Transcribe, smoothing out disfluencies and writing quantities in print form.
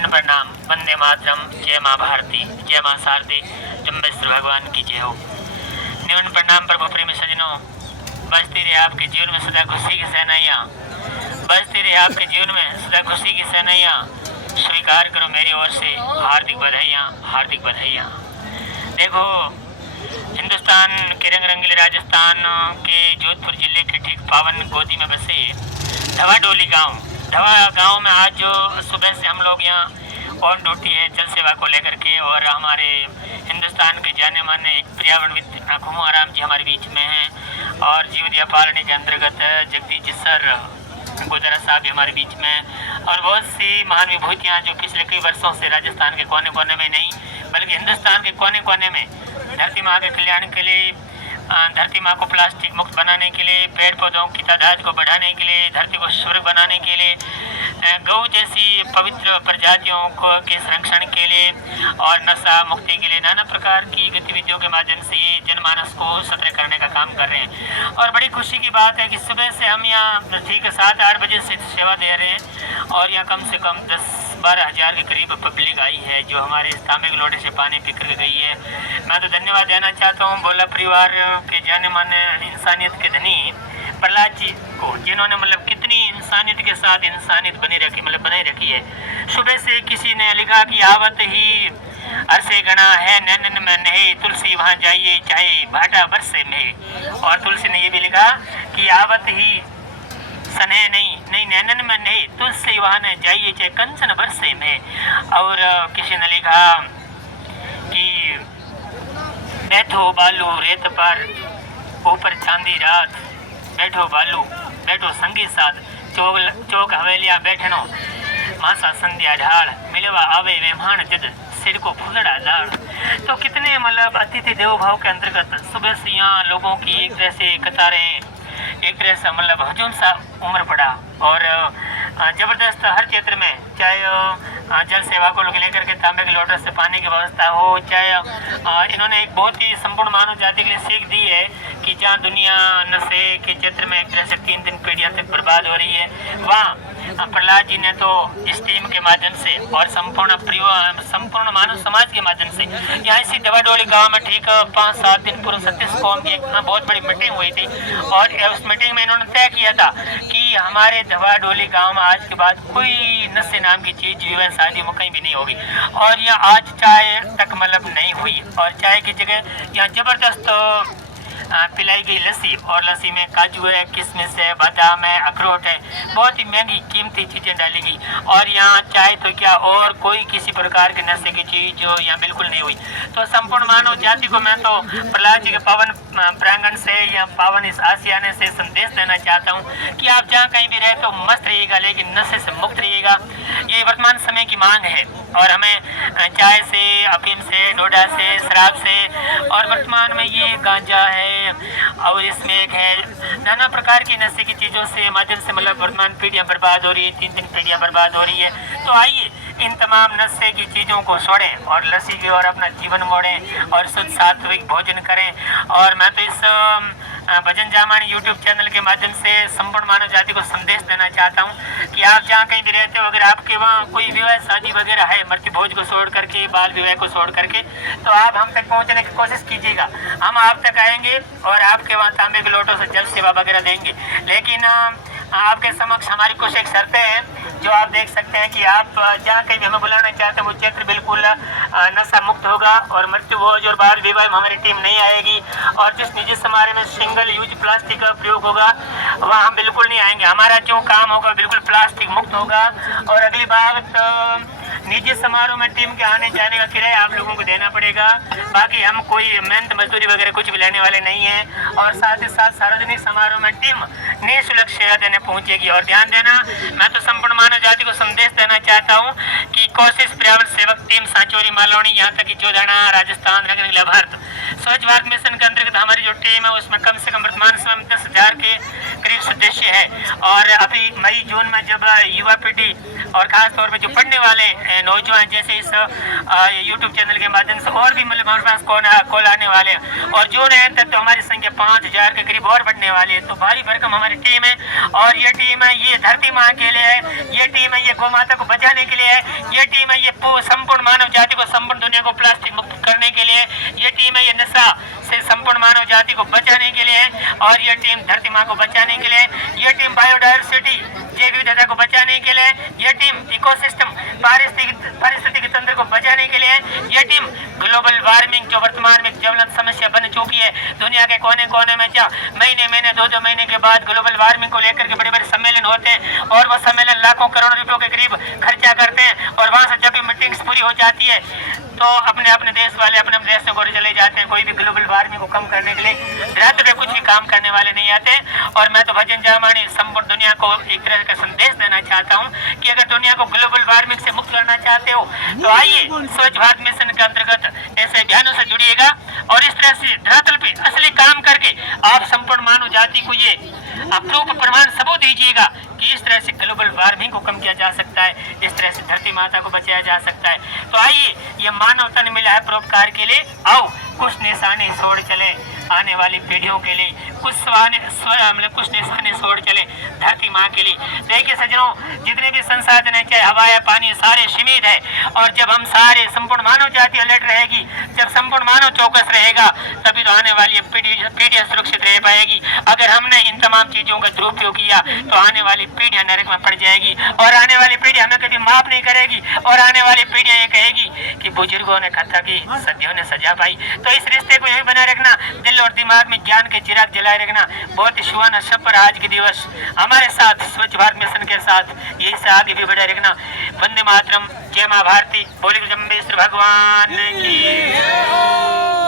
निवन प्रणाम। वंदे मातरम। जय माँ भारती, जय माँ शारदे, जम्बेश्वर भगवान की जय हो। निवन प्रणाम प्रभु प्रेमी सजनों। बजती रहे आपके जीवन में सदा खुशी की सहनाइयाँ, बजती रहे आपके जीवन में सदा खुशी की सहनाइयाँ। स्वीकार करो मेरी ओर से हार्दिक बधाइयाँ, हार्दिक बधाइयाँ। देखो, हिंदुस्तान के रंग रंगीले राजस्थान के जोधपुर जिले के ठीक पावन गोदी में बसे धवा डोली गाँव, धवा गाँव में आज जो सुबह से हम लोग यहाँ ऑन ड्यूटी है जल सेवा को लेकर के, और हमारे हिंदुस्तान के जाने माने एक पर्यावरणविद घुमो आराम जी हमारे बीच में हैं, और जीवदिया पालने के अंतर्गत जगदीश सर गोदरा साहब भी हमारे बीच में, और बहुत सी महान विभूतियाँ जो पिछले कई वर्षों से राजस्थान के कोने कोने में नहीं बल्कि हिंदुस्तान के कोने कोने में धरती माँ के कल्याण के लिए, धरती माँ को प्लास्टिक मुक्त बनाने के लिए, पेड़ पौधों की तादाद को बढ़ाने के लिए, धरती को शुद्ध बनाने के लिए, गौ जैसी पवित्र प्रजातियों को के संरक्षण के लिए और नशा मुक्ति के लिए नाना प्रकार की गतिविधियों के माध्यम से ये जनमानस को सतर्क करने का काम कर रहे हैं। और बड़ी खुशी की बात है कि सुबह से हम यहाँ ठीक 7-8 बजे से सेवा दे रहे हैं, और यहाँ कम से कम 10-12 हज़ार के करीब पब्लिक आई है जो हमारे तांबे के लोटे से पानी पी कर गई है। मैं तो धन्यवाद देना चाहता हूँ भोला परिवार के जाने माने इंसानियत के धनी प्रहलाद जी को, जिन्होंने मतलब कितनी इंसानियत के साथ इंसानियत बनी रखी, मतलब बनाई रखी है। सुबह से किसी ने लिखा कि आवत ही अरसे गणा है नैनन में नहीं, तुलसी वहाँ जाइए चाहे भाटा बरसे में। और तुलसी ने ये भी लिखा कि आवत ही सने नहीं नैनन में नहीं, तुलसी वहाँ न जाइए चाहे कंचन बरसे में। और किसी ने लिखा कि बैठो बालू रेत पर ऊपर चांदी रात, बैठो बालू बैठो संगी साथ, चौक हवेलिया बैठनो मासा संध्या ढाल, मिलवा आवे मेहमान जद सिर को फुलड़ा दाल। तो कितने मतलब अतिथि देवो भाव के अंतर्गत सुबह से यहाँ लोगों की एक तरह से कतारें, एक तरह से मतलब हजूम सा उम्र पड़ा, और ज़बरदस्त हर क्षेत्र में, चाहे जल सेवा को लेकर के तांबे के लोटे से पानी की व्यवस्था हो, चाहे इन्होंने एक बहुत ही संपूर्ण मानव जाति के लिए सीख दी है कि जहाँ दुनिया नशे के क्षेत्र में एक तरह से 3 पीढ़ियाँ तक बर्बाद हो रही है, वहाँ प्रहलाद जी ने तो इस टीम के माध्यम से और संपूर्ण मानव समाज के माध्यम से यहाँ इसी दवाडोली गांव में ठीक 5-7 दिन पूर्व सतीश कौम की एक बहुत बड़ी मीटिंग हुई थी, और उस मीटिंग में इन्होंने तय किया था कि हमारे दवाडोली गांव में आज के बाद कोई नशे नाम की चीज़ विवाह शादी में कहीं भी नहीं होगी। और यहाँ आज चाय तक मतलब नहीं हुई, और चाय की जगह यहाँ ज़बरदस्त पिलाई गई लस्सी, और लस्सी में काजू है, किशमिश है, बादाम है, अखरोट है, बहुत ही महंगी कीमती चीज़ें डाली गई। और यहाँ चाय तो क्या और कोई किसी प्रकार के नशे की चीज़ जो यहाँ बिल्कुल नहीं हुई। तो संपूर्ण मानव जाति को मैं तो प्रहलाद जी के पावन प्रांगण से या पावन इस आशियाने से संदेश देना चाहता हूँ कि आप जहाँ कहीं भी रहे तो मस्त रहिएगा, लेकिन नशे से मुक्त रहिएगा। ये वर्तमान समय की मांग है, और हमें चाय से, अफीम से, डोडा से, शराब से, और वर्तमान में ये गांजा है और इसमें एक है नाना प्रकार की नशे की चीज़ों से माध्यम से मतलब वर्तमान पीढ़ियाँ बर्बाद हो रही है, 3 पीढ़ियाँ बर्बाद हो रही है। तो आइए इन तमाम नशे की चीज़ों को छोड़ें और लस्सी की ओर अपना जीवन मोड़ें और शुद्ध सात्विक भोजन करें। और मैं तो इस भजन जामानी यूट्यूब चैनल के माध्यम से संपूर्ण मानव जाति को संदेश देना चाहता हूँ कि आप जहाँ कहीं भी रहते हो, अगर आपके वहाँ कोई विवाह शादी वगैरह है, मृत्यु भोज को छोड़ करके, बाल विवाह को छोड़ करके, तो आप हम तक पहुँचने की कोशिश कीजिएगा। हम आप तक आएंगे और आपके वहाँ तांबे के लोटों से जल सेवा वगैरह देंगे। लेकिन आपके समक्ष हमारी कुछ एक शर्तें हैं जो आप देख सकते हैं कि आप जहाँ कहीं भी हमें बुलाना चाहते हैं वो क्षेत्र बिल्कुल नशा मुक्त होगा, और मृत्यु भोज और बाल विवाह में हमारी टीम नहीं आएगी। और जिस निजी समारोह में सिंगल यूज प्लास्टिक का प्रयोग होगा वहाँ हम बिल्कुल नहीं आएंगे। हमारा जो काम होगा बिल्कुल प्लास्टिक मुक्त होगा। और अगली बात, निजी समारोह में टीम के आने जाने का किराया आप लोगों को देना पड़ेगा, बाकी हम कोई मेहनत मजदूरी वगैरह कुछ भी लेने वाले नहीं हैं। और साथ ही साथ सार्वजनिक समारोह में टीम निःशुल्क सेवा देने पहुंचेगी। और ध्यान देना, मैं तो संपूर्ण मानव जाति को संदेश देना चाहता हूं कि कोशिश पर्यावरण सेवक टीम सांचौरी मालवनी, यहाँ तक कि जोधाना, राजस्थान, रंगीला भारत स्वच्छ भारत मिशन के अंतर्गत हमारी जो टीम है उसमें कम से कम वर्तमान समय में 10,000 के करीब सदस्य है। और अभी मई जून में जब युवा पीढ़ी और खास तौर पर जो पढ़ने वाले नौजवान जैसे इस यूट्यूब चैनल के माध्यम से और भी मतलब हमारे पास कॉल आने वाले हैं, और जून एंड तक तो हमारी संख्या 5000 के करीब और बढ़ने वाली है। तो भारी भरकम हमारी टीम है, और ये टीम है ये धरती माँ के लिए है, ये टीम है ये गौ माता को बचाने के लिए है, ये टीम है ये संपूर्ण मानव जाति को, संपूर्ण दुनिया को प्लास्टिक मुक्त करने के लिए, ये टीम है ये नशा से संपूर्ण मानव जाति को बचाने के लिए, और ये टीम धरती माँ को बचाने के लिए, ये टीम बायोडायवर्सिटी जैव विविधता को बचाने के लिए, ये टीम इकोसिस्टम पारिस्थितिक तंत्र को बचाने के लिए, ये टीम ग्लोबल वार्मिंग जो वर्तमान में ज्वलंत समस्या बन चुकी है, दुनिया के कोने कोने में क्या महीने 2 महीने के बाद ग्लोबल वार्मिंग को लेकर के बड़े बड़े सम्मेलन होते हैं, और वो सम्मेलन लाखों करोड़ रुपयों के करीब खर्चा करते हैं, और वहाँ से जब भी मीटिंग्स पूरी हो जाती है तो अपने अपने देश वाले अपने देशों को चले जाते हैं। कोई भी ग्लोबल वार्मिंग को कम करने के लिए धरती पे कुछ भी काम करने वाले नहीं आते। और मैं तो भजन जामानी संपूर्ण दुनिया को एक तरह का संदेश देना चाहता हूँ कि अगर दुनिया को ग्लोबल वार्मिंग से मुक्त करना चाहते हो तो आइए स्वच्छ भारत मिशन के अंतर्गत ऐसे अभियानों से जुड़िएगा, और इस तरह से धरातल पे असली काम करके आप संपूर्ण मानव जाति को ये प्रूफ प्रमाण सबूत दीजिएगा कि इस तरह से ग्लोबल वार्मिंग को कम किया जा सकता है, इस तरह से धरती माता को बचाया जा सकता है। तो आइए ये मानव तन मिला है परोपकार के लिए, आओ कुछ निशाने छोड़ चले आने वाली पीढ़ियों के लिए, कुछ निशाने छोड़ चले धरती माँ के लिए। देखिए सज्जनों, जितने भी संसाधन है चाहे हवा या पानी सारे सीमित है, और जब हम सारे संपूर्ण मानव जाति अलर्ट रहेगी, जब संपूर्ण मानव चौकस रहेगा, तभी तो आने वाली पीढ़ियां सुरक्षित रह पाएगी। अगर हमने इन तमाम चीजों का दुरुपयोग किया तो आने वाली पीढ़ियां नरक में पड़ जाएगी, और आने वाली पीढ़ी हमें कभी माफ नहीं करेगी, और आने वाली पीढ़ियां ये कहेगी कि बुजुर्गों ने कथा की सदियों ने सजा पाई। तो इस रिश्ते को यही बनाए रखना, दिल और दिमाग में ज्ञान के चिराग जलाए रखना। बहुत ही सुहाना सब पर आज के दिवस हमारे साथ स्वच्छ भारत मिशन के साथ यही से आगे भी बढ़ाए रखना। वंदे मातरम, जय माँ भारती, बोले जम्बेश्वर भगवान की।